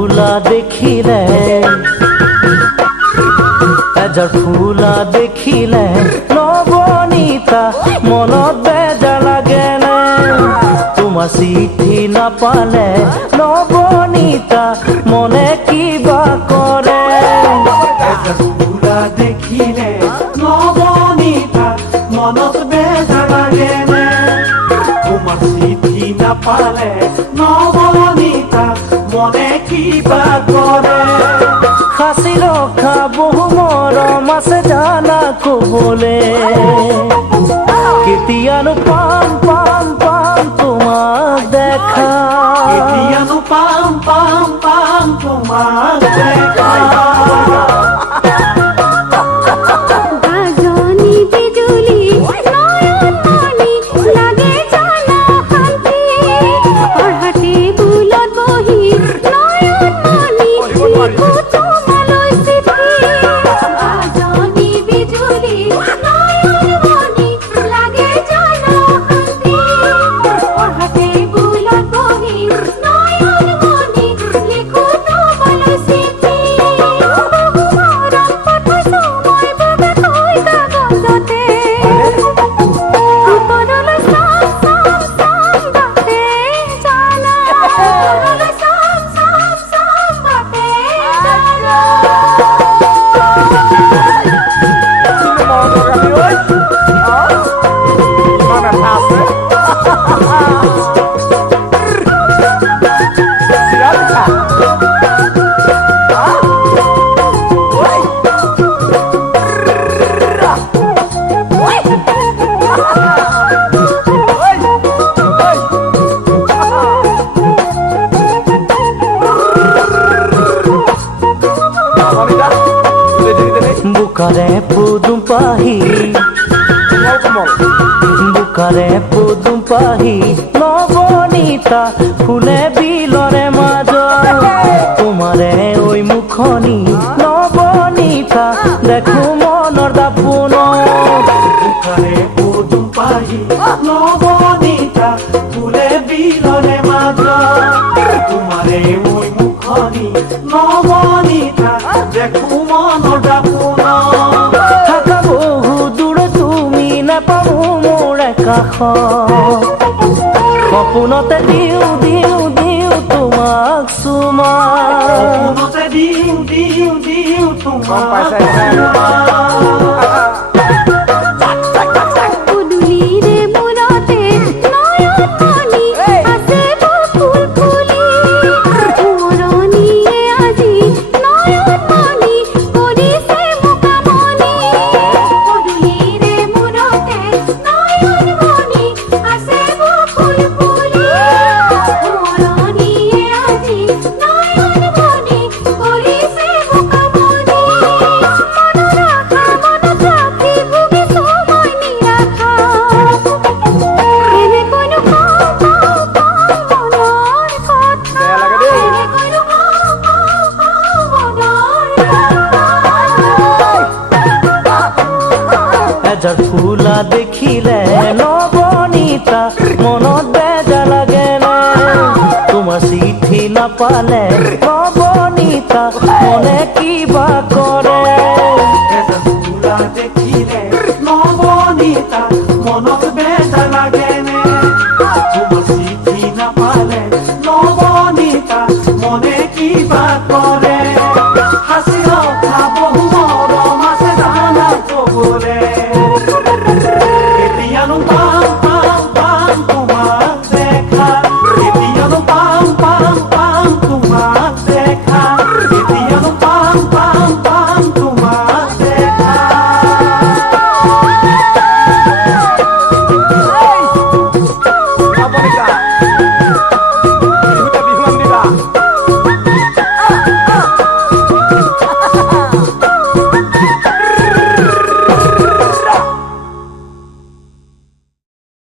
ফুলা দেখিলে এজাৰ ফুলা দেখিলে নবনীতা মনত বেজাৰ লাগেনে তোমাৰ চিঠি নাপালে নবনীতা মনে কিবা কৰে এজাৰ ফুলা দেখিলে নবনীতা মনত বেজাৰ লাগেনে তোমাৰ চিঠি নাপালে নবনীতা মনে কিবা কৰে সাঁচি ৰখা বহু মৰম আছে জানা কবলে কেতিয়ানো পাম পাম পাম তোমাক দেখা কেতিয়ানো পাম পাম পাম তোমাক দেখা বুকারে পুদুম পাহি বুকারে পুদুম পাহি নবনীতা ফুলে বিলরে মাজ তোমারে ওই মুখনি নবনীতা দেখো মনৰ দাপোন বুকাৰে পুদুম পাহি নবনীতা ফুলে বিলৰে মাজ তোমাৰে ওই মুখনি নবনীতা দেখো মনৰ দাপোন থাকা বহু দূৰে তুমি নাপাও মোৰ কাষ সপোনতে দিও দিও দিও তোমাক চুমা সপোনতে দিও দিও দিও তোমাক এজাৰ ফুলা দেখিলে নবনীতা মনত বেজাৰ লাগেনে তোমাৰ চিঠি নাপালে নবনীতা মনে কিবা কৰে এজাৰ ফুলা দেখিলে নবনীতা মনত বেজাৰ লাগেনে তোমাৰ চিঠি নাপালে নবনীতা মনে কিবা কৰে